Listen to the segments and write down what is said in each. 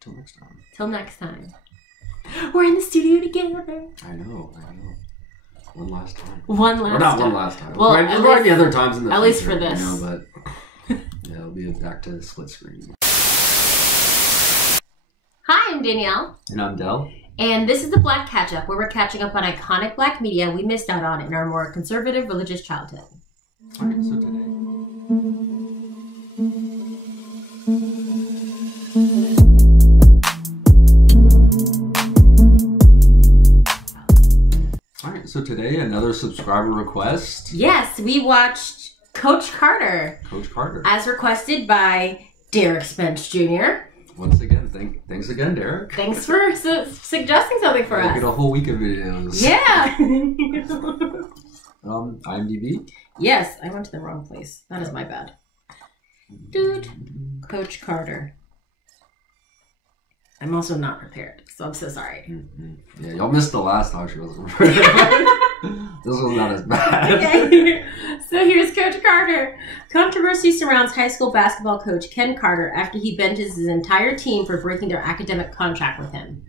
Till next time. Till next time. We're in the studio together. I know. One last time. One last time. Well, there's probably the other times in the future. At least for this. You know, but yeah, it'll be back to the split screen. Hi, I'm Danielle. And I'm Dell. And this is the Black Catch-Up, where we're catching up on iconic Black media we missed out on in our more conservative religious childhood. Alright, so today... Alright, so today another subscriber request. Yes, we watched Coach Carter. Coach Carter. As requested by Derek Spence Jr. Once again, thanks again, Derek. Thanks for suggesting something for us. Get a whole week of videos. Yeah. IMDb? Yes, I went to the wrong place. That is my bad. Dude. Coach Carter. I'm also not prepared, so I'm so sorry. Mm-hmm. Yeah, y'all missed the last time she wasn't prepared. This was not as bad. Okay. So here's Coach Carter. Controversy surrounds high school basketball coach Ken Carter after he benches his entire team for breaking their academic contract with him.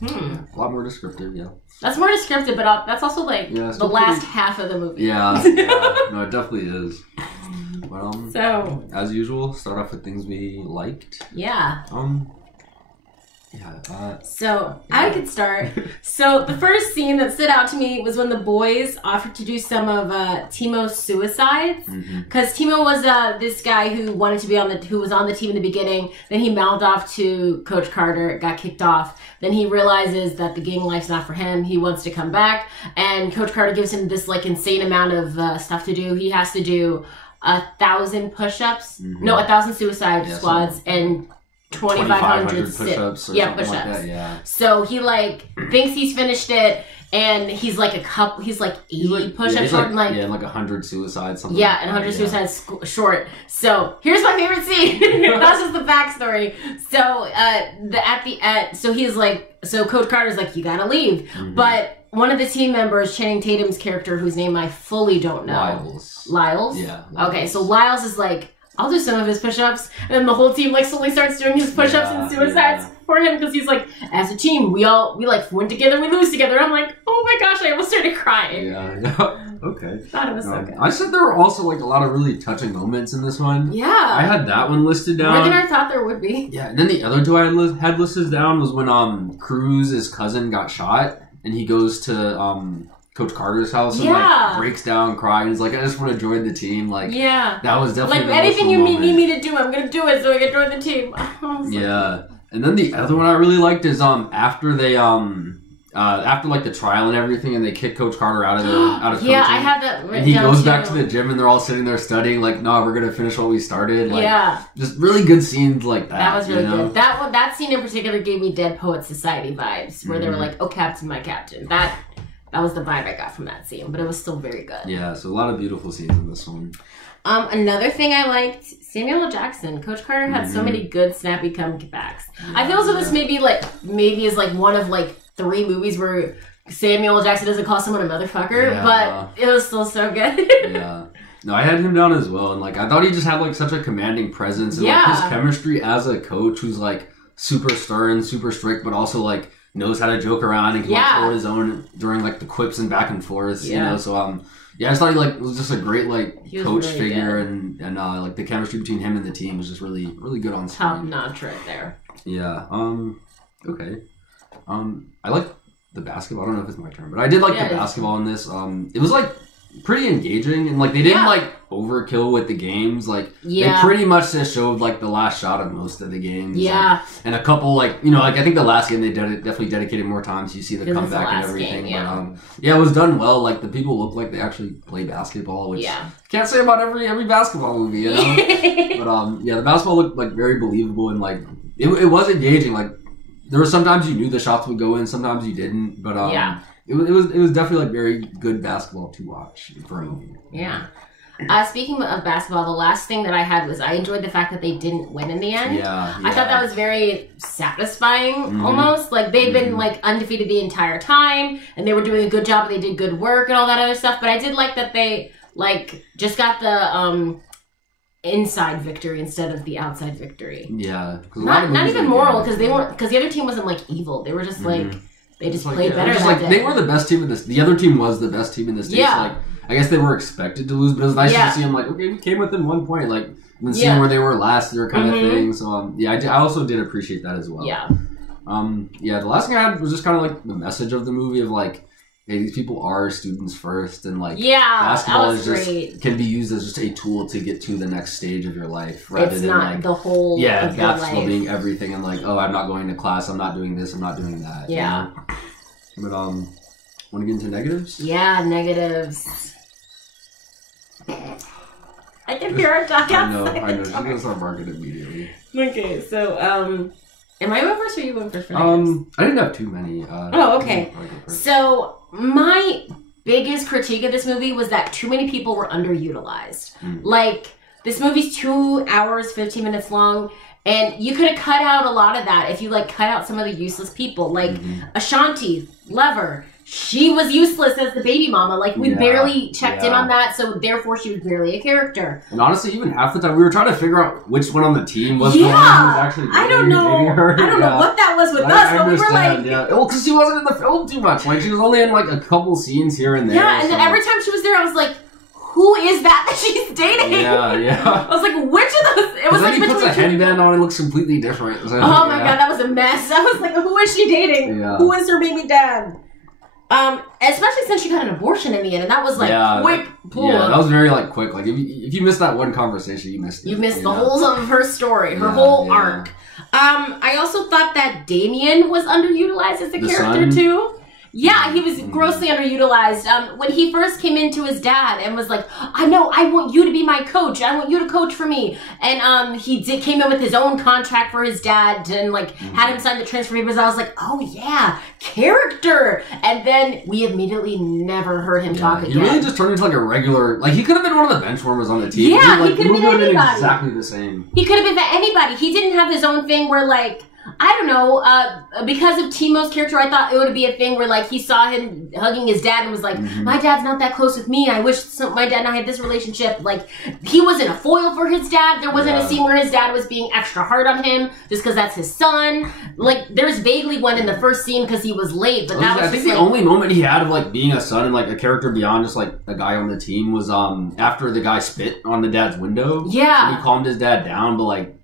Yeah, a lot more descriptive, yeah. That's more descriptive, but that's also like the last half of the movie. Yeah, no, it definitely is. But, so as usual, start off with things we liked. Yeah. So I could start. So the first scene that stood out to me was when the boys offered to do some of Timo's suicides, because Timo was this guy who wanted to be who was on the team in the beginning. Then he mouthed off to Coach Carter, got kicked off. Then he realizes that the gang life's not for him. He wants to come back, and Coach Carter gives him this like insane amount of stuff to do. He has to do 1,000 push-ups, no, 1,000 suicide squads, and 2,500 push-ups. Yeah, push-ups. Like that, yeah. So he like thinks he's finished it, and he's like 80 push-ups short, and like 100 suicides. Something yeah, and 100 suicides short. So here's my favorite scene. That's just the backstory. So so he's like, so Coach Carter's like, you gotta leave, but one of the team members, Channing Tatum's character, whose name I fully don't know, Lyles. Yeah. Lyles. Okay, so Lyles is like, I'll do some of his push-ups, and then the whole team like slowly starts doing his push-ups and suicides for him, because he's like, as a team, we like win together, we lose together. I'm like, oh my gosh, I almost started crying. Yeah. Okay. Thought it was so good. I said there were also like a lot of really touching moments in this one. Yeah. I had that one listed down. More than I thought there would be. Yeah, and then the other two I had listed down was when Cruz's cousin got shot, and he goes to Coach Carter's house and like breaks down, crying. He's like, I just want to join the team. Like, that was definitely like anything you need me to do, I'm gonna do it so I can join the team. And then the other one I really liked is after they after like the trial and everything, and they kick Coach Carter out of coaching. Yeah, I have that written and he down goes too. back to the gym, and they're all sitting there studying. Like, no, we're gonna finish what we started. Like, just really good scenes like that. That was really good. That scene in particular gave me Dead Poets Society vibes, where they were like, "Oh, Captain, my Captain." That was the vibe I got from that scene, but it was still very good. Yeah, so a lot of beautiful scenes in this one. Another thing I liked, Samuel L. Jackson. Coach Carter had so many good, snappy comebacks. I feel as though this maybe is like one of like 3 movies where Samuel L. Jackson doesn't call someone a motherfucker, but it was still so good. No, I had him down as well, and like I thought he just had like such a commanding presence, and like his chemistry as a coach who's like super stern, super strict, but also like knows how to joke around and can like, hold his own during like the quips and back and forth, you know. So I just thought he like was just a great like coach really figure, and like the chemistry between him and the team was just really good on screen. Top notch right there. Yeah. Okay. I like the basketball. I don't know if it's my turn, but I did like the basketball in this. It was like pretty engaging, and like they didn't like overkill with the games. Like they pretty much just showed like the last shot of most of the games. Yeah, and a couple like like I think the last game they definitely dedicated more time, so you see the comeback and everything. Game, but it was done well. Like the people look like they actually play basketball, which can't say about every basketball movie, you know. But the basketball looked like very believable, and like it was engaging. Like there were sometimes you knew the shots would go in, sometimes you didn't. But It was definitely like very good basketball to watch for a movie. Yeah. Speaking of basketball, the last thing that I had was I enjoyed the fact that they didn't win in the end. I thought that was very satisfying almost. Like they'd been like undefeated the entire time, and they were doing a good job, they did good work and all that other stuff. But I did like that they like just got the inside victory instead of the outside victory. Yeah. Not even moral, because they weren't, because the other team wasn't like evil. They were just like, they just played better that day. They were the best team in this. The other team was the best team in this. Yeah. So, like, I guess they were expected to lose, but it was nice to see them like, okay, we came within 1 point, like, and seeing where they were last year kind of thing. So, I also did appreciate that as well. Yeah. The last thing I had was just kind of like the message of the movie of like, hey, these people are students first, and like, basketball is just can be used as just a tool to get to the next stage of your life, rather it's than not like the whole basketball being everything, and like, oh, I'm not going to class, I'm not doing this, I'm not doing that. Yeah. You know? But want to get into negatives? Yeah, negatives. I can hear her talk outside. I know. She's gonna start barking immediately. Okay, so am I going first or you going first? I didn't have too many. Okay. So my biggest critique of this movie was that too many people were underutilized. Like, this movie's 2 hours, 15 minutes long, and you could have cut out a lot of that if you like cut out some of the useless people, like Ashanti, Lever. She was useless as the baby mama. Like, we barely checked in on that, so therefore she was barely a character. And honestly, even half the time, we were trying to figure out which one on the team was the one who was actually dating her. I don't know what that was with us, but we were like... Well, because she wasn't in the film too much. Like, she was only in, like, a couple scenes here and there. Yeah, and then every time she was there, I was like, who is that she's dating? Yeah. I was like, which of those? It was like he puts a headband on and looks completely different. So, oh my god, that was a mess. I was like, who is she dating? Yeah. Who is her baby dad? Especially since she got an abortion in the end, and that was like quick pull. Yeah, that was very like quick. Like if you missed that one conversation, you missed it. You missed the whole of her story, her whole arc. I also thought that Damien was underutilized as a character too. Yeah, he was grossly underutilized. When he first came into his dad and was like, I want you to be my coach. I want you to coach for me. And he came in with his own contract for his dad and like had him sign the transfer papers. I was like, oh yeah, character. And then we immediately never heard him talk again. He really just turned into like a regular, like he could have been one of the bench warmers on the team. Yeah, he could have been anybody. Exactly the same. He could have been anybody. He didn't have his own thing where like, I don't know, because of Timo's character, I thought it would be a thing where, like, he saw him hugging his dad and was like, my dad's not that close with me. I wish my dad and I had this relationship. Like, he wasn't a foil for his dad. There wasn't a scene where his dad was being extra hard on him just because that's his son. Like, there's vaguely one in the first scene because he was late, but that was I think the only moment he had of, like, being a son and, like, a character beyond just, like, a guy on the team was, after the guy spit on the dad's window. Yeah. And he calmed his dad down, but, like,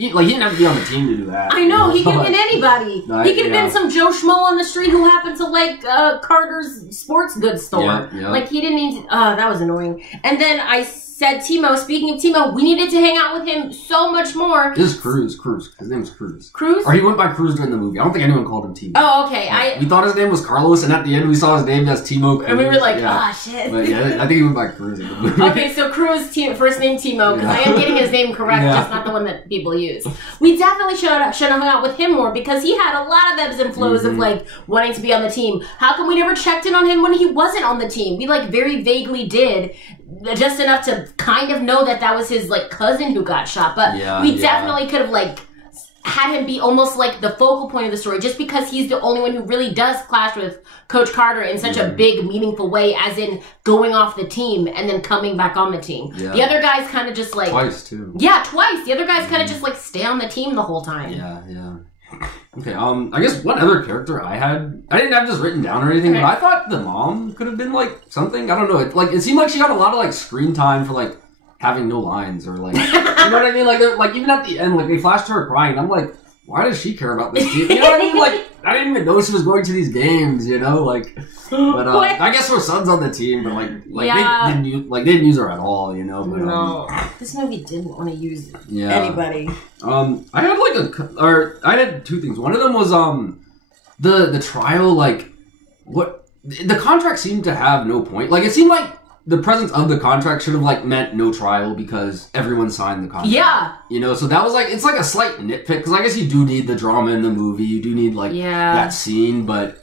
he didn't have to be on the team to do that. I know, he could have been anybody. He could have been some Joe Schmo on the street who happened to like Carter's sports goods store. Like, he didn't need to, that was annoying. And then I said Timo, speaking of Timo, we needed to hang out with him so much more. This is Cruz. His name was Cruz. Cruz? Or he went by Cruz during the movie. I don't think anyone called him Timo. Oh, okay. Yeah. We thought his name was Carlos, and at the end we saw his name as Timo Cruz. And we were like, shit. But yeah, I think he went by Cruz in the movie. Okay, so Cruz, first name Timo, because I am getting his name correct, just not the one that people use. We definitely should have hung out with him more, because he had a lot of ebbs and flows of, like, wanting to be on the team. How come we never checked in on him when he wasn't on the team? We, like, very vaguely did, just enough to kind of know that was his, like, cousin who got shot. But we definitely could have, like, had him be almost like the focal point of the story, just because he's the only one who really does clash with Coach Carter in such a big, meaningful way, as in going off the team and then coming back on the team. Yeah. The other guys kind of just like... Twice, too. Yeah, twice. The other guys kind of just, like, stay on the team the whole time. Yeah. Okay, I guess one other character I didn't have this written down or anything, but I thought the mom could have been, like, something. I don't know. It seemed like she got a lot of, like, screen time for, like, having no lines, or like, you know what I mean? Like even at the end, like, they flashed her crying. I'm like, why does she care about this team? You know what I mean? Like, I didn't even know she was going to these games, you know? Like, but I guess her son's on the team, but they didn't use her at all, you know? But, no, this movie didn't want to use anybody. I had two things. One of them was the trial. Like, the contract seemed to have no point. Like, it seemed like the presence of the contract should have, like, meant no trial because everyone signed the contract. Yeah. You know, so that was, like, it's, like, a slight nitpick, because I guess you do need the drama in the movie. You do need, like, that scene, but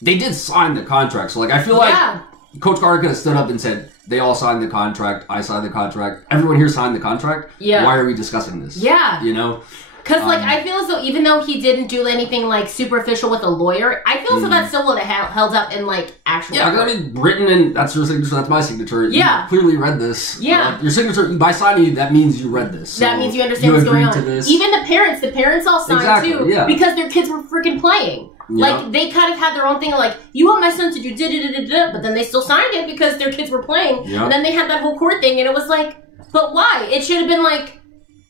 they did sign the contract. So, like, I feel like Coach Carter could have stood up and said, they all signed the contract, I signed the contract, everyone here signed the contract. Yeah. Why are we discussing this? Yeah. You know? Because, like, I feel as though even though he didn't do anything, like, superficial with a lawyer, I feel as though that still would have held up in, like, actual Yeah, I mean, written in, that's your signature, that's my signature. Yeah. You clearly read this. Yeah. Your signature, by signing, that means you read this. So that means you understand what's going on. To this. Even the parents all signed, too. Yeah. Because their kids were freaking playing. Yeah. Like, they kind of had their own thing, like, you want my son to do da-da-da-da-da, but then they still signed it because their kids were playing. Yeah. And then they had that whole court thing, and it was like, but why? It should have been like,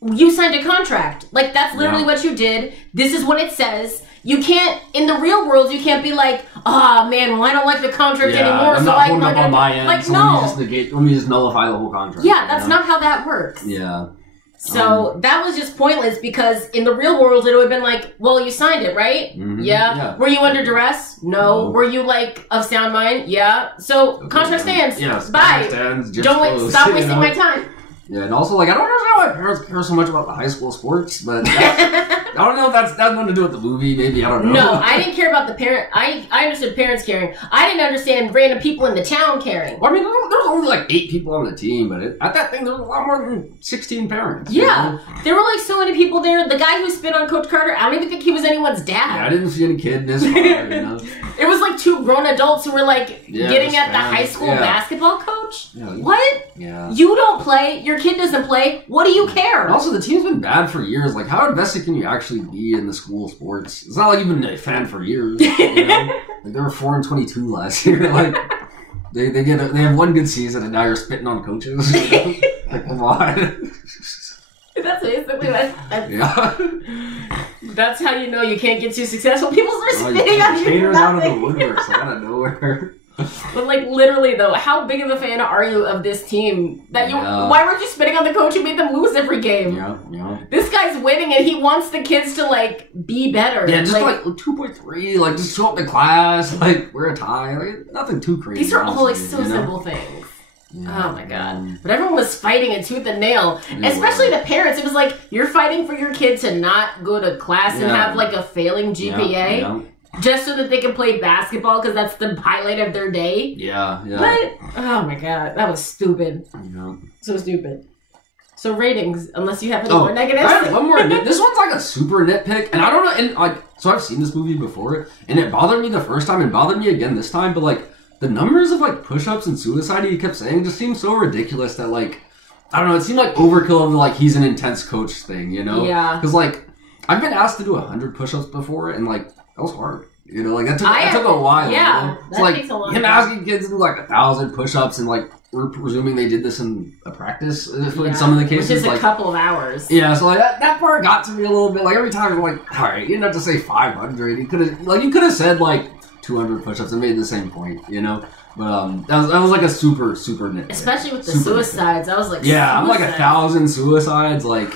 you signed a contract. Like, that's literally what you did. This is what it says. You can't, in the real world, you can't be like, oh, man, well, I don't like the contract anymore, I'm so I'm not on my end. Like, so no. Let me just nullify the whole contract. Yeah, that's not how that works. Yeah. So that was just pointless because in the real world it would have been like, well, you signed it, right? Mm-hmm. Yeah. Were you under duress? No. Were you like of sound mind? Yeah. So contract stands. Yes. Bye. Stands, Don't stop wasting my time. Yeah, and also, like, I don't understand why parents care so much about the high school sports, but I don't know if that's nothing to do with the movie, maybe, I don't know. No, I didn't care about the parent. I understood parents caring. I didn't understand random people in the town caring. Well, I mean, there was only, like, 8 people on the team, but at that thing, there was a lot more than 16 parents. Yeah, you know? There were, like, so many people there. The guy who spit on Coach Carter, I don't even think he was anyone's dad. Yeah, I didn't see any kid this far, you know? It was, like, 2 grown adults who were, like, getting at the high school basketball coach. Yeah, what? Yeah. You don't play. Your kid doesn't play. What do you care? And also, the team's been bad for years. Like, how invested can you actually be in the school sports? It's not like you've been a fan for years. You know? Like, they were 4-22 last year. Like, they have one good season, and now you're spitting on coaches. You know? Like, come on. That's basically that's how you know you can't get too successful. People start spitting on you. Haters out of the woodwork, so out of nowhere. But, like, literally, though, how big of a fan are you of this team? That you? Why weren't you spitting on the coach who made them lose every game? Yeah. This guy's winning, and he wants the kids to, like, be better. Yeah, just, like 2.3, like, just show up to class, like, wear a tie, like, nothing too crazy. These are all, like, so simple things. Yeah. Oh, my God. But everyone was fighting it tooth and nail. Especially the parents. It was like, you're fighting for your kid to not go to class and have, like, a failing GPA. Just so that they can play basketball because that's the highlight of their day. Yeah. But, oh my God, that was stupid. Yeah. So stupid. So ratings, unless you have any more negatives. I have one more. This one's like a super nitpick, and I don't know. And like, so I've seen this movie before, and it bothered me the first time, and bothered me again this time. But like, the numbers of like push-ups and suicide he kept saying just seemed so ridiculous that like, I don't know. It seemed like overkill of like he's an intense coach thing, you know? Yeah. Because like, I've been asked to do 100 push-ups before, and like, that was hard. You know, like that took a while. Yeah, you know? that like takes a long him time. asking kids to do like 1,000 push-ups, and like we're presuming they did this in a practice in some of the cases, which is like a couple of hours. Yeah, so like that part got to me a little bit. Like every time I'm like, all right, you didn't have to say 500. You could have said like 200 push-ups and made the same point. You know. But that was like a super nitpick. Especially with the suicides, I was like, I'm like 1,000 suicides, like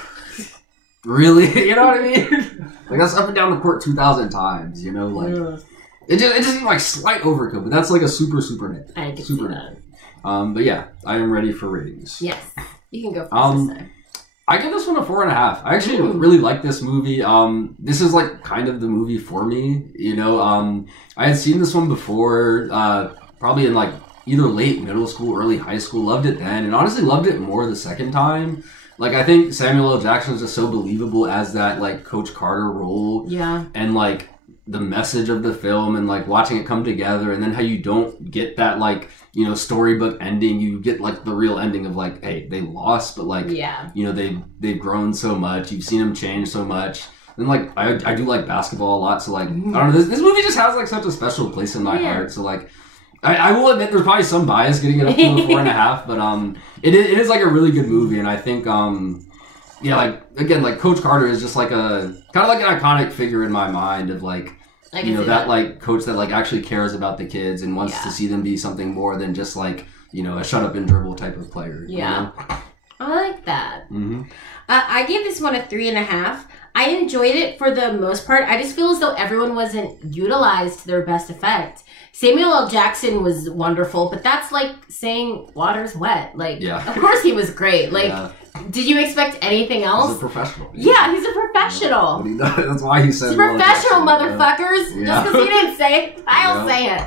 really, you know what I mean? Like that's up and down the court 2,000 times, you know, like it just seemed like slight overkill, but that's like a super nit. I can see that. But yeah, I am ready for ratings. Yes, you can go first this time. I give this one a 4.5. I actually really like this movie. This is like kind of the movie for me, you know. I had seen this one before, probably in like either late middle school, early high school. Loved it then, and honestly loved it more the second time. Like, I think Samuel L. Jackson is just so believable as that, like, Coach Carter role. Yeah. And, like, the message of the film and, like, watching it come together, and then how you don't get that, like, you know, storybook ending. You get, like, the real ending of, like, hey, they lost, but, like, you know, they've grown so much. You've seen them change so much. And, like, I do like basketball a lot, so, like, I don't know. This movie just has, like, such a special place in my heart. So, like, I will admit there's probably some bias getting it up to a 4.5, but it is like a really good movie, and I think like again, like Coach Carter is just like a kind of like an iconic figure in my mind of like you know that like coach that like actually cares about the kids and wants to see them be something more than just like, you know, a shut up and dribble type of player. Yeah, you know? I like that. Mm-hmm. I gave this one a 3.5. I enjoyed it for the most part. I just feel as though everyone wasn't utilized to their best effect. Samuel L. Jackson was wonderful, but that's like saying water's wet. Like, of course he was great. Like, Did you expect anything else? He's a professional. Yeah, he's a professional. That's why he said he's a professional, motherfuckers. Yeah. Just because he didn't say it, I'll say it.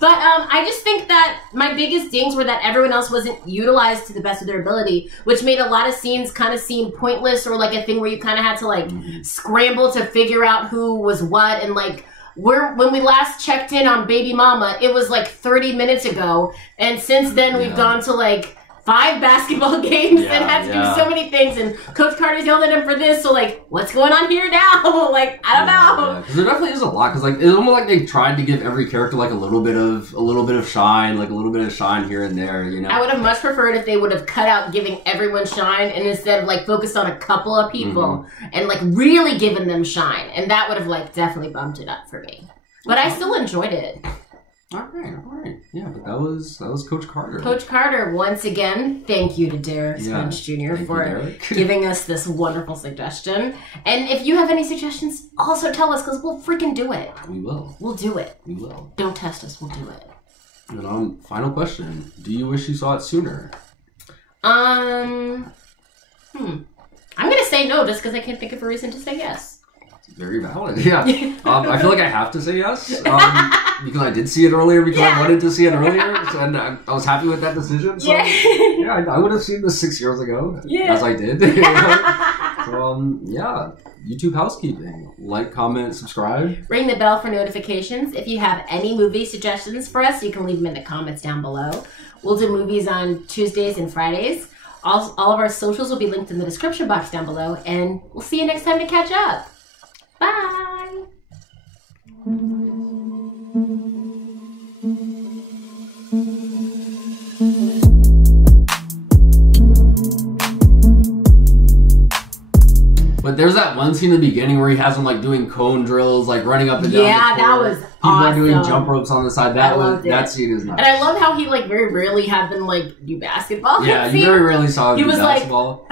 But I just think that my biggest dings were that everyone else wasn't utilized to the best of their ability, which made a lot of scenes kind of seem pointless, or like a thing where you kind of had to like scramble to figure out who was what. And like when we last checked in on Baby Mama, it was like 30 minutes ago, and since then we've gone to like 5 basketball games and had to do so many things, and Coach Carter's yelled at him for this, so like, what's going on here now? Like, I don't know. Because there definitely is a lot, because like, it's almost like they tried to give every character like a little bit of shine, like a little bit of shine here and there, you know? I would have much preferred if they would have cut out giving everyone shine, and instead of like focused on a couple of people, and like really given them shine, and that would have like definitely bumped it up for me. But I still enjoyed it. All right. Yeah, but that was Coach Carter. Coach Carter, once again, thank you to Derek Spence Jr. for giving us this wonderful suggestion. And if you have any suggestions, also tell us, because we'll freaking do it. We will. We'll do it. We will. Don't test us, we'll do it. And final question. Do you wish you saw it sooner? I'm going to say no, just because I can't think of a reason to say yes. Very valid. Yeah. I feel like I have to say yes because I did see it earlier because I wanted to see it earlier, and I was happy with that decision. So, I would have seen this 6 years ago, as I did. You know? So, YouTube housekeeping. Like, comment, subscribe. Ring the bell for notifications. If you have any movie suggestions for us, you can leave them in the comments down below. We'll do movies on Tuesdays and Fridays. All of our socials will be linked in the description box down below, and we'll see you next time to catch up. Bye! But there's that one scene in the beginning where he has him like doing cone drills, like running up and down. Yeah, that was People awesome. are doing jump ropes on the side. That scene is nice. And I love how he like very rarely had them like do basketball. Yeah, you very rarely saw him do basketball.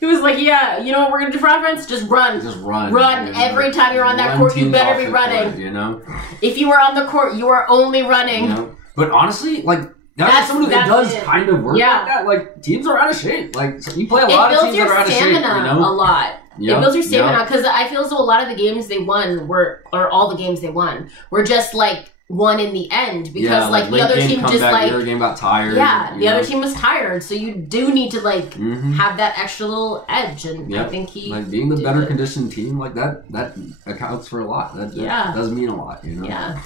He was like, yeah, you know what we're going to do for offense? Just run. Just run. Run. Every time you're on that court, you better be running. Court, you know? If you are on the court, you are only running. You know? But honestly, like, that's someone who does kind of work like that. Like, teams are out of shape. Like, you play a lot of teams that are out of shape. It builds your stamina a lot. It builds your stamina, because I feel as though a lot of the games they won or all the games they won, were just like, won in the end, because like the other team just like the other game got tired. Yeah, the other team was tired, so you do need to like have that extra little edge, and I think he like being the better conditioned team like that accounts for a lot. That does mean a lot, you know. Yeah.